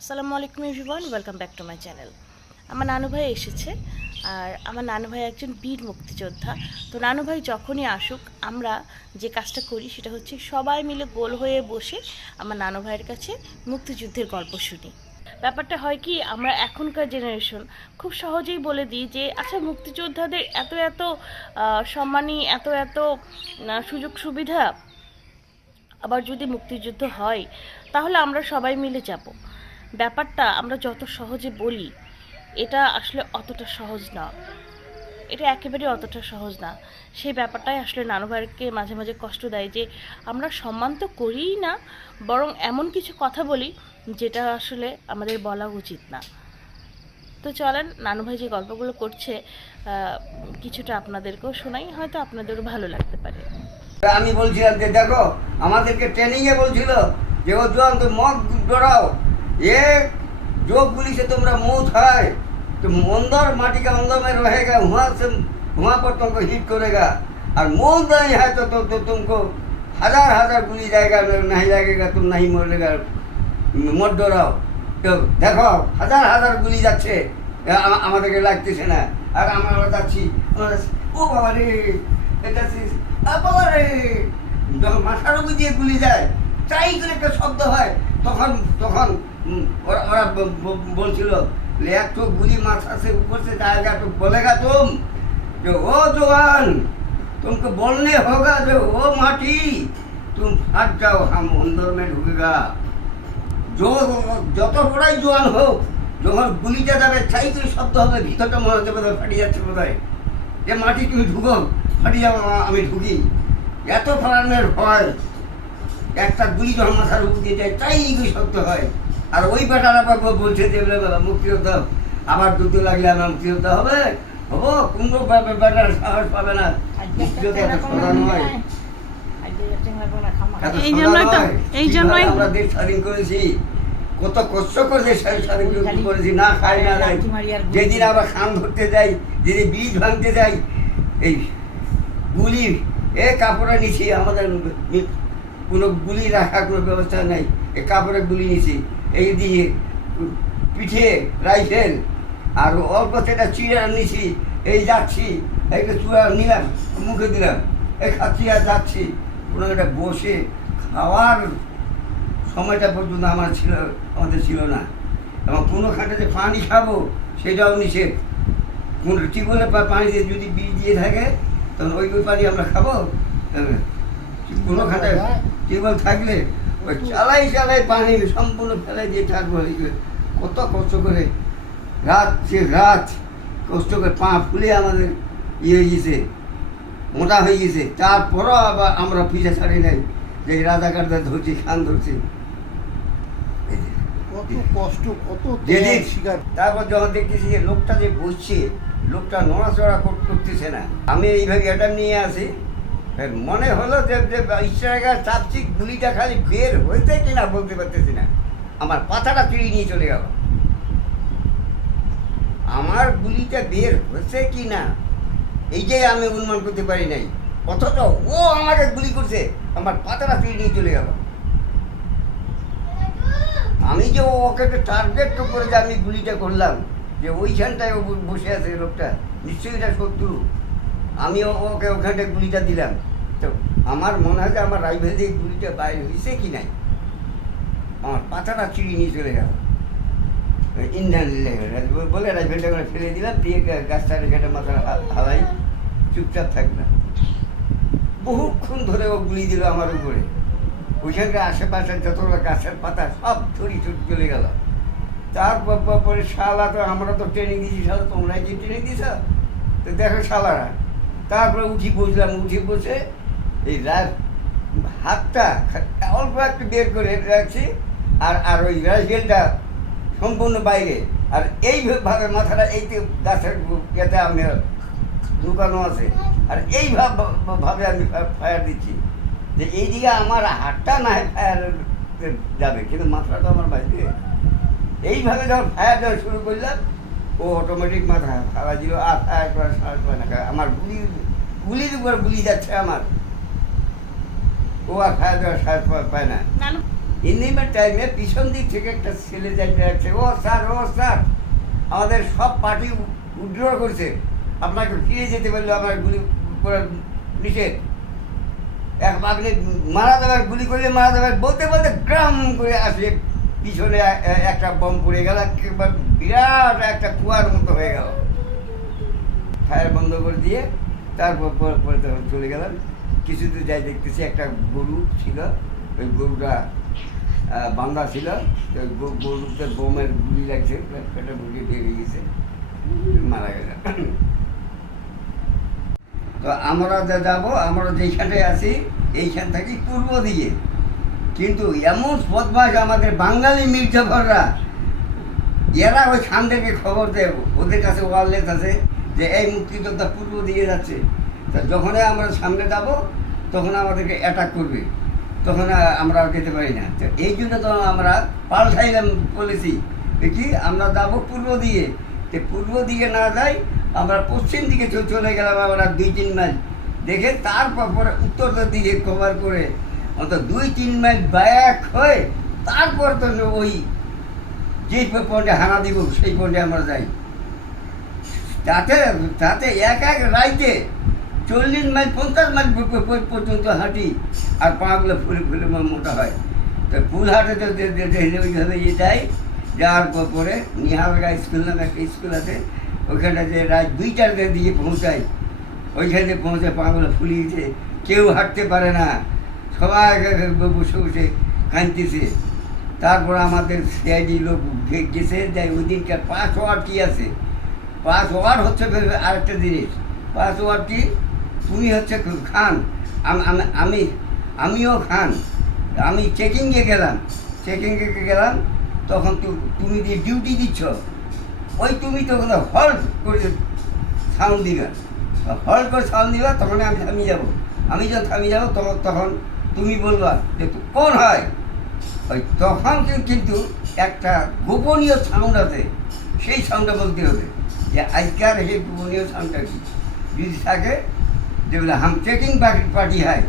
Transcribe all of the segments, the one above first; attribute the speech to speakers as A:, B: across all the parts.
A: আসসালামু আলাইকুম everyone welcome back to my channel আমার নানু ভাই এসেছে, আর আমার নানু ভাই একজন বীর মুক্তিযোদ্ধা। তো নানু ভাই যখনই আসুক, আমরা যে কাজটা করি সেটা হচ্ছে সবাই মিলে গোল হয়ে বসে আমার নানু ভাইয়ের কাছে মুক্তিযুদ্ধের গল্প শুনি। ব্যাপারটা হয় কি, আমরা এখনকার জেনারেশন খুব সহজেই বলে দিই যে আচ্ছা মুক্তিযোদ্ধাদের এত এত সম্মানী, এত এত সুযোগ সুবিধা, আবার যদি মুক্তিযুদ্ধ হয়, তাহলে আমরা সবাই মিলে যাব। ব্যাপারটা আমরা যত সহজে বলি, এটা আসলে অতটা সহজ না। এটা একেবারে অতটা সহজ না। সেই ব্যাপারটাই আসলে নানু ভাইকে মাঝে মাঝে কষ্ট দেয় যে, আমরা সম্মান তো করিই না, বরং এমন কিছু কথা বলি যেটা আসলে আমাদের বলা উচিত না। তো চলেন, নানু ভাই যে গল্পগুলো করছে কিছুটা আপনাদেরকেও শোনাই, হয়তো আপনাদেরও ভালো লাগতে পারে।
B: আমি বলছিলাম যে, দেখো, আমাদেরকে ট্রেনিংয়ে বলছিল যে, ও মগ ডরাও এ जो पुलिस से तुमरा मुंह है तो अंदर माटी के अंदर में रहेगा वहाँ से वहाँ पर तुमको हिट करेगा और मुंह नहीं है तो, तो, तो तुमको हजार हजार गुली जाएगा नहीं लगेगा तुम नहीं मरेगा মত ডরাও তো দেখো হাজার হাজার গুলি যাচ্ছে আ- আমাদেরকে লাগতেছে না আর আমরা যাচ্ছি আমরা যাচ্ছি, ও বাবা রে এটা সে- আ বাবা রে যখন মাথার উপর দিয়ে গুলি যায় চাই করে একটা শব্দ হয় তখন তখন উম, ওরা ওরা ব- ব- বলছিল "ले, एक तो गुली माथा से ऊपर से जाएगा तो बोलेगा तुम जो ओ जवान तुमको बोलने होगा जो ओ माटी तुम फट जाओ हम अंदर में ढुकेगा जो- যত বড়াই জোয়ান হোক যখন গুলিটা যাবে ছাই করে শব্দ হবে ভিতরটা মনে হচ্ছে বোধহয় ফাটি যাচ্ছে বোধহয় যে মাটি তুমি ঢুকো ফাটি যাবো আ- আমি ঢুকি এত ধরনের ভয় একটা গুলি যখন মাথার উপর দিয়ে যায় তাই করে শব্দ হয় আর ওই বেটারা বাবা বলছে যে মুক্তিযোদ্ধা আবার যুদ্ধ লাগলে আমার মুক্তিযোদ্ধা হবে। হব? কোনো বেটার সাহস পাবে না। মুক্তিযোদ্ধা নয় এত
A: এই জন্যই তো- এই জন্যই-
B: আমরা দেশ স্বাধীন করেছি? কত কষ্ট করে দেশ স্বাধীন করেছি। না খাই না খাই যেদিন আবার খান ধরতে যাই যেদিন বীজ ভাঙতে যাই এই গুলি এ কাপড়ে নিছি। আমাদের কোনো গুলি রাখার কোনো ব্যবস্থা নেই। এ কাপড়ে গুলি নিছি। এই দিয়ে পিঠে রাইফেল আর অল্প সেটা চিড়া নিছি এই যাচ্ছি একটা চূড়া নিলাম মুখে দিলাম এই খাচ্ছি আর যাচ্ছি। কোনো একটা বসে খাওয়ার সময়টা পর্যন্ত আমার ছিল আমাদের ছিল না। এবং কোনো খাটে যে পানি খাব সেটাও নিষেধ। কোন টিউবওয়েলে পা- পানি দিয়ে যদি বীজ দিয়ে থাকে তখন ওই ওই পানি আমরা খাব কোনো খাটে টিউবওয়েল থাকলে ওই চালাই চালাই পানি সম্পূর্ণ ফেলে দিয়ে এই যে কত কষ্ট করে রাত সে রাত কষ্ট করে পা ফুলে আমাদের ইয়ে হয়ে গেছে মোটা হয়ে গেছে। তারপরও আবার আমরা পিছা ছাড়ি নাই যে এই রাজাকারদের ধরছি খান ধরছি।
C: কষ্ট কত স্বীকার
B: তারপর যখন দেখতেছি যে লোকটা যে বসছে লোকটা নড়াচড়া কর- করতেছে না। আমি এইভাবে এটা নিয়ে আসি মনে হলো যে যে ইচ্ছাগার চাপছি গুলিটা খালি বের হইতে কিনা বলতে পারতেছি না। আমার পাতাটা চিড়ি নিয়ে চলে গেল। আমার গুলিটা বের হয়েছে কি না এই যে আমি অনুমান করতে পারি নাই। অথচ ও আমাকে গুলি করছে, আমার পাতাটা চিড়ি নিয়ে চলে গেল। আমি যে ওকে টার্গেট করে যে আমি গুলিটা করলাম, যে ওইখানটায় বসে আছে লোকটা, নিশ্চয়ই এটা শত্রু। আমি ওকে ওখানে গুলিটা দিলাম। তো আমার মনে হয় যে আমার রাইফেল দিয়ে গুলিটা বাইরে হয়েছে কি নাই? আমার পাতাটা চিড়ি নিয়ে চলে গেল। ইন্ধান বলে রাইফেলটা করে ফেলে দিলাম, দিয়ে গাছটা রেখে মাথা হালাই, চুপচাপ থাকলাম। বহুক্ষণ ধরে ও গুলি দিল আমার উপরে। ওইখানকার আশেপাশে যতগুলো গাছের পাতা সব ছড়ি ছড়ি চলে গেল। তারপর পরে শালা তো আমরা তো ট্রেনিং দিয়েছি, শালা তোমরা কি ট্রেনিং দিছ তো দেখো শালারা। তারপরে উঠি বসলাম, উঠি বসে এই রাত হাতটা অল্প একটু বের করে রাখছি আর আর ওই রাইফেলটা সম্পূর্ণ বাইরে। আর এইভাবে মাথাটা এই গাছের ইয়েতে আমি লুকানো আছে, আর এইভাবে ভাবে আমি ফায়ার দিচ্ছি যে এইদিকে আমার হাতটা না ফায়ার যাবে, কিন্তু মাথাটা তো আমার বাইরে। এইভাবে যখন ফায়ার দেওয়া শুরু করলাম, ও অটোমেটিক মাথা ফালা দিল, আর ফায়ার করা সাহস পায় না, আমার গুলি গুলির উপর গুলি যাচ্ছে আমার। ও আর ফায়ার দেওয়ার সাহস পায়- না।
A: নানু
B: ইন্দিমের টাইমে পিছন দিক থেকে একটা ছেলে যাইতে আসছে ও স্যার ও স্যার আমাদের সব পার্টি উইথড্র করছে। আপনাকে ফিরে যেতে পারলে আমার গুলি করার নিষেধ। এক মাগলে মারা যাবে গুলি করলে মারা যাবে বলতে বলতে গ্রাম করে আসে। পিছনে একটা বম পড়ে গেল বিরাট একটা কুয়ার মতো হয়ে গেল। ফায়ার বন্ধ করে দিয়ে তারপর পর- পরে তখন চলে গেলাম। কিছু দূর যাই দেখতেছি, একটা গরু ছিল। ওই গরুটা বান্ধা ছিল। গরুতে বোমের গুলি লাগছে, পেটে গুলি বেরিয়ে গেছে। মারা গেল। তো আমরা যে যাব, আমরা যেখানে আছি, এইখান থেকে পূর্ব দিকে। কিন্তু এমন বদমাস আমাদের বাঙালি মির্জাফররা, এরা ওই খান থেকে খবর দেয়। ওদের কাছে ওয়ারলেস আছে। যে এই মুক্তিযোদ্ধা পূর্ব দিয়ে যাচ্ছে, তা যখনই আমরা সামনে যাব, তখন আমাদেরকে অ্যাটাক করবে। তখন আমরা যেতে পারি না। তো এই জন্য তো আমরা পাল্টাইলাম পলিসি দেখি আমরা যাব পূর্ব দিকে তো পূর্ব দিকে না যাই, আমরা পশ্চিম দিকে চলে গেলাম আমরা দুই তিন মাইল। দেখে তারপর পরে উত্তর দিকে কভার করে, অন্তত দুই তিন মাইল ব্যাক হয়ে তারপর তো ওই যে পয়েন্টে হানা দিব, সেই পয়েন্টে আমরা যাই। তাতে তাতে এক এক রাইতে চল্লিশ মাইল, পঞ্চাশ মাইল পর্যন্ত হাঁটি, আর পাগুলো ফুলে ফুলে মোটা হয়। তো ফুল হাটে তো যে- যে- যে- ওইভাবে ইয়ে যাই যাওয়ার পর পরে নিহালগা স্কুল নামে একটা স্কুল আছে ওইখানটা যে রাত দুইটার দিকে পৌঁছাই ওইখানে পৌঁছে পাগুলো ফুলিয়েছে কেউ হাঁটতে পারে না। সবাই বসে বসে কাঁদতেছে। তারপর আমাদের সিআইডি লোক গেছে যে ওই দিনকার পাঁচ ওয়ার্ড কি আছে? পাঁচ ওয়ার্ড হচ্ছে আরেকটা জিনিস। পাঁচ ওয়ার্ড কি? তুমি হচ্ছে খান। আম- আম- আমি, আমিও খান। আমি চেকিংয়ে গেলাম। চেকিংয়ে গেলাম, তখন তুমি যে ডিউটি দিচ্ছ। ওই তুমি তো হল্ট করে সাউন্ড দিবা। হল্ট করে সাউন্ড দিবা, তখন আমি থামিয়ে যাব। আমি যখন থামিয়ে যাব তখন তখন তুমি বলবা যে কোন হয়? ওই তখন কিন্তু একটা গোপনীয় সাউন্ড আছে। সেই সাউন্ডটা বলতে হবে। যে আজকার সেই গোপনীয় সাউন্ডটা কি? যদি থাকে, যে বলে, হাম চেকিং পার্টি পার্টি হয়।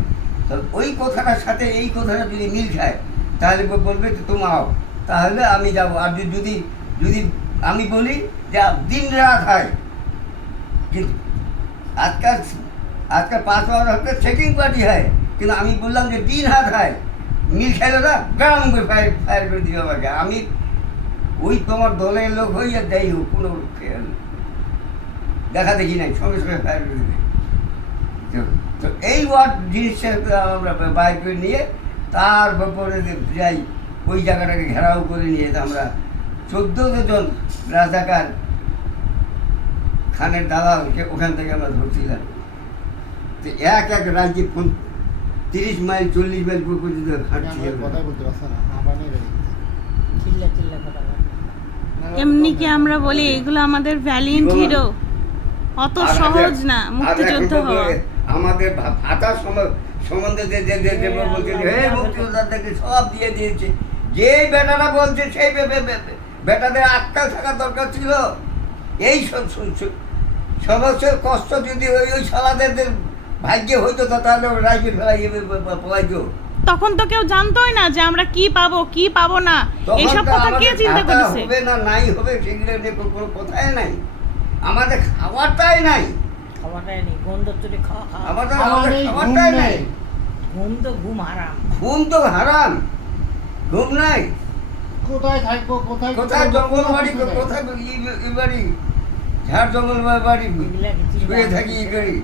B: তো ওই কথাটার সাথে এই কথাটা যদি মিল খায় তাহলে বলবে যে তুমি আও। তাহলে আমি যাব। আর যদি- যদি আমি বলি যে, দিন রাত হয়। কিন্তু আজকাল আজকাল পাঁচ বার হচ্ছে চেকিং পার্টি হয়। কিন্তু আমি বললাম যে, দিন হাত হয়। মিল খেলে না, গ্রাম করে ফায়ার ফায়ার করে দিবে আমাকে। আমি ওই তোমার দলের লোক হইয়া যাই হোক, কোনো খেয়াল। দেখা দেখি নাই সঙ্গে সঙ্গে ফায়ার করে দিবে তো- তো এই ওয়ার্ড জিনিসটা আমরা বাইর করে নিয়ে তারপরে যাই ওই জায়গাটাকে ঘেরাও করে নিয়ে তো আমরা চোদ্দ জন রাজাকার খানের দালালকে ওখান থেকে আমরা ধরছিলাম। তো এক এক রাজ্যে তিরিশ মাইল চল্লিশ মাইল পর্যন্ত হাঁটছি
D: এমনি কি আমরা বলি এগুলো আমাদের ভ্যালিয়েন্ট হিরো অত সহজ না মুক্তিযোদ্ধা হওয়া।
B: আমাদের ভা- ভাতার সম- সম্বন্ধে যে যে যে
A: হ্যাঁ,
B: বলছে হে মুক্তিযোদ্ধাদেরকে সব দিয়ে দিয়েছে। যে বেটারা বলছে সেই বেটাদের আটকাল থাকা দরকার ছিল। এই সব সমস্ত কষ্ট যদি ওই ওই সালাদের ভাগ্যে হইতো তাহলে রাইফেল ফেলাই পলাইতো
D: তখন তো কেউ জানতোই না যে আমরা কি পাবো কি পাবো না। এইসব কথা কে চিন্তা করেছে?
B: হবে না নাই হবে সেগুলো কথাই নাই। আমাদের খাবারটাই নাই।
A: খাওয়াটাই নেই গন্ধ তুলে খাওয়া
B: আমাদের
C: খাওয়া
B: আমাদের
C: নেই, ঘুম
B: খাবারটাই নাই।
A: ঘুম তো ঘুম হারাম।
B: ঘুম তো হারাম। ঘুম নাই।
C: কোথায় থাকব কোথায়
B: কোথায় জঙ্গল বাড়ি কোথায় ই- বাড়ি? ঝাড় জঙ্গল বাড়ি? শুয়ে থাকি ই করি।